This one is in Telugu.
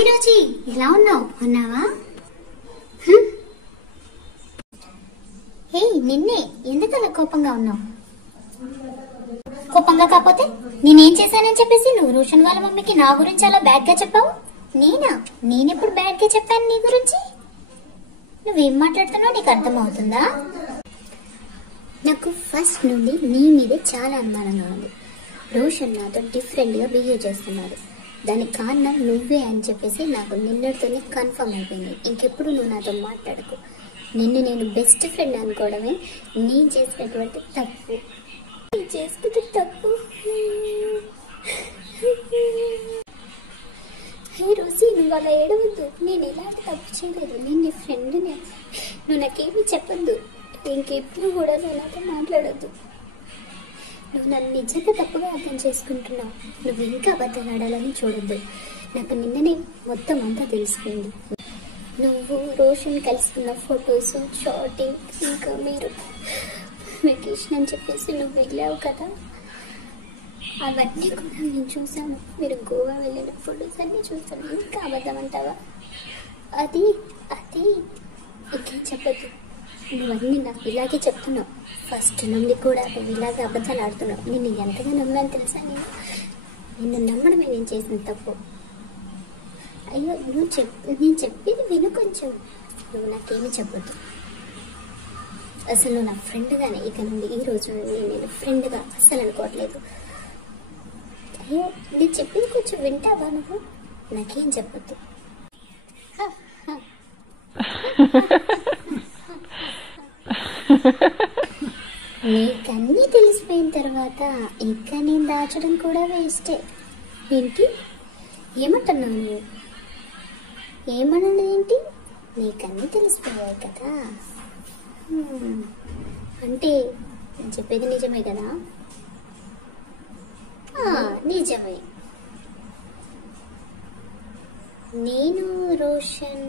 హాయ్ రోజీ, ఎలా ఉన్నావు? ఉన్నావా? హే, నిన్నే ఎందుకు అలా కోపంగా ఉన్నావు? కోపంగా కాకపోతే నేనేం చేశానని చెప్పేసి నువ్వు రోషన్ వాళ్ళ మమ్మీకి నా గురించి అలా బ్యాడ్ గా చెప్పావు. నేనెప్పుడు బ్యాడ్ గా చెప్పాను నీ గురించి? నువ్వేం మాట్లాడుతున్నావు నీకు అర్థమవుతుందా? నాకు ఫస్ట్ నుండి నీ మీదే చాలా అనుమానంగా ఉంది. రోషన్ నాతో డిఫరెంట్ గా బిహేవ్ చేస్తున్నాడు. దానికి కారణం నువ్వే అని చెప్పేసి నాకు నిన్నటితోనే కన్ఫర్మ్ అయిపోయింది. ఇంకెప్పుడు నువ్వు నాతో మాట్లాడకు. నేను బెస్ట్ ఫ్రెండ్ అనుకోవడమే నేను చేసినటువంటి తప్పు. చేసుకుంటే తప్పు. హే రోసి, నువ్వు అలా ఏడవద్దు. నేను ఎలాంటి తప్పు చేయలేదు. నేను నీ ఫ్రెండ్నే. నువ్వు నాకేమీ చెప్పద్దు. ఇంకెప్పుడు కూడా నువ్వు నాతో మాట్లాడద్దు. నువ్వు నన్ను నిజంగా తప్పుగా అర్థం చేసుకుంటున్నావు. నువ్వు ఇంకా అబద్ధాలు ఆడాలని చూడద్దు. నాకు నిన్ననే మొత్తం అంతా తెలిసిపోయింది. నువ్వు రోషన్ కలుసుకున్న ఫొటోస్, షార్టింగ్, ఇంకా మీరు వెకేషన్ అని చెప్పేసి నువ్వు వెళ్ళావు కదా, అవన్నీ కూడా నేను చూసాను. మీరు గోవా వెళ్ళిన ఫొటోస్ అన్నీ చూసాను. ఇంకా అబద్ధం అంటావా? అది ఇంకేం చెప్పద్దు. నువ్వన్నీ నాకు ఇలాగే చెప్తున్నావు. ఫస్ట్ నుండి కూడా నువ్వు ఇలాగే అబద్ధాలు ఆడుతున్నావు. నిన్ను ఎంతగా నమ్మాను తెలుసా? నిన్ను నమ్మడమే నేను చేసిన తప్పు. అయ్యో, నేను చెప్పేది విను కొంచెం. నువ్వు నాకేమీ చెప్పొద్దు. అసలు నువ్వు నా ఫ్రెండ్గానే ఇక నుండి ఈ రోజు నుండి నేను ఫ్రెండ్గా అస్సలు అనుకోవట్లేదు. అయ్యో, నేను చెప్పింది కొంచెం వింటావా నువ్వు? నాకేం చెప్పొద్దు. నీకన్నీ తెలిసిపోయిన తర్వాత ఇంకా నేను దాచడం కూడా వేస్టే. ఏంటి ఏమంటున్నావు నువ్వు? ఏమన్నది ఏంటి? నీకన్నీ తెలిసిపోయాయి కదా. అంటే నేను చెప్పేది నిజమే కదా? నిజమే. నేను రోషన్